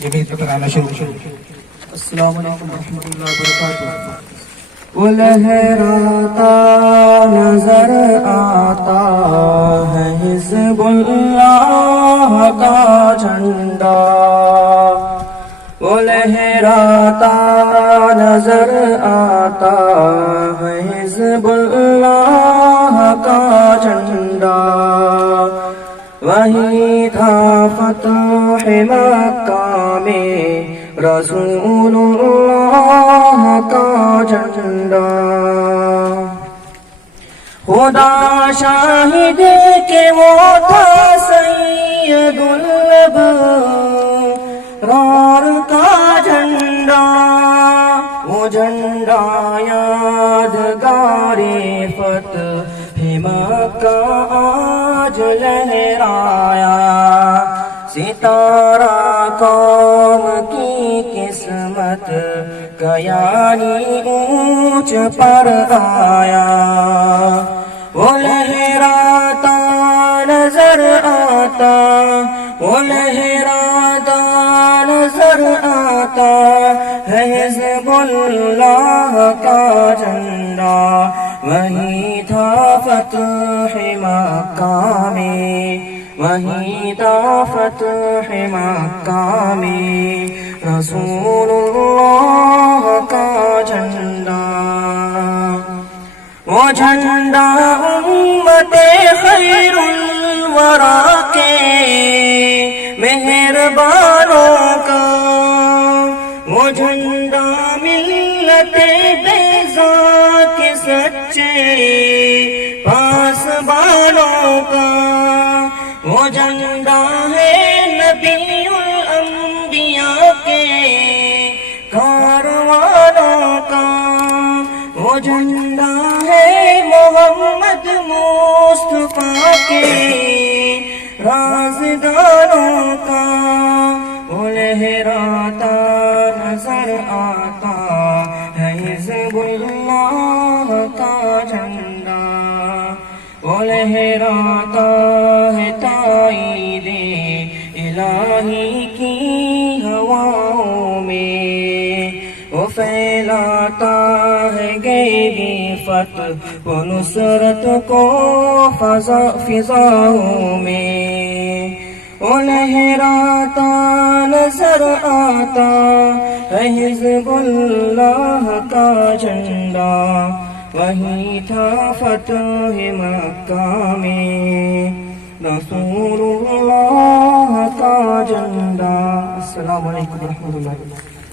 یہ بھی ترانا شروع. السلام علیکم ورحمۃ اللہ وبرکاتہ. وہ لہراتا نظر آتا ہے حزب اللہ کا جھنڈا. وہ لہراتا نظر آتا ہے حزب اللہ کا جھنڈا. وہی تھا فتح مکہ میں رسول اللہ کا جھنڈا. خدا شاہد کہ وہ تھا سید الابرار کا جھنڈا. وہ جھنڈا یادگار فتح مکہ آج لہرایا. ستارہ قوم کی قسمت کا یعنی اونچ پر آیا. وہ لہراتا نظر آتا، وہ لہراتا نظر آتا ہے حزب اللہ کا جھنڈا. وہی تھا فتح مکہ میں، وہی تھا فتح مکہ میں رسول اللہ کا جھنڈا. وہ جھنڈا امت خیر الورا کے مہربانوں کا. وہ جھنڈا ملت بیضا کے سچے پاسبانوں کا. وہ جھنڈا ہے نبی الانبیاء کے کاروانوں کا. وہ جھنڈا ہے محمد مصطفیٰ کے رازداروں کا. وہ لہراتا نظر آتا ہے حزب اللہ کا جھنڈا. وہ لہراتا ہے تائید الہی کی ہواؤں میں. وہ پھیلاتا ہے غیبی فتح و نصرت کو فضاؤں میں. وہ لہراتا نظر آتا ہے حزب اللہ کا جھنڈا. وہی تھا فتح مکہ میں رسول اللہ کا جھنڈا. السلام علیکم ورحمۃ اللہ.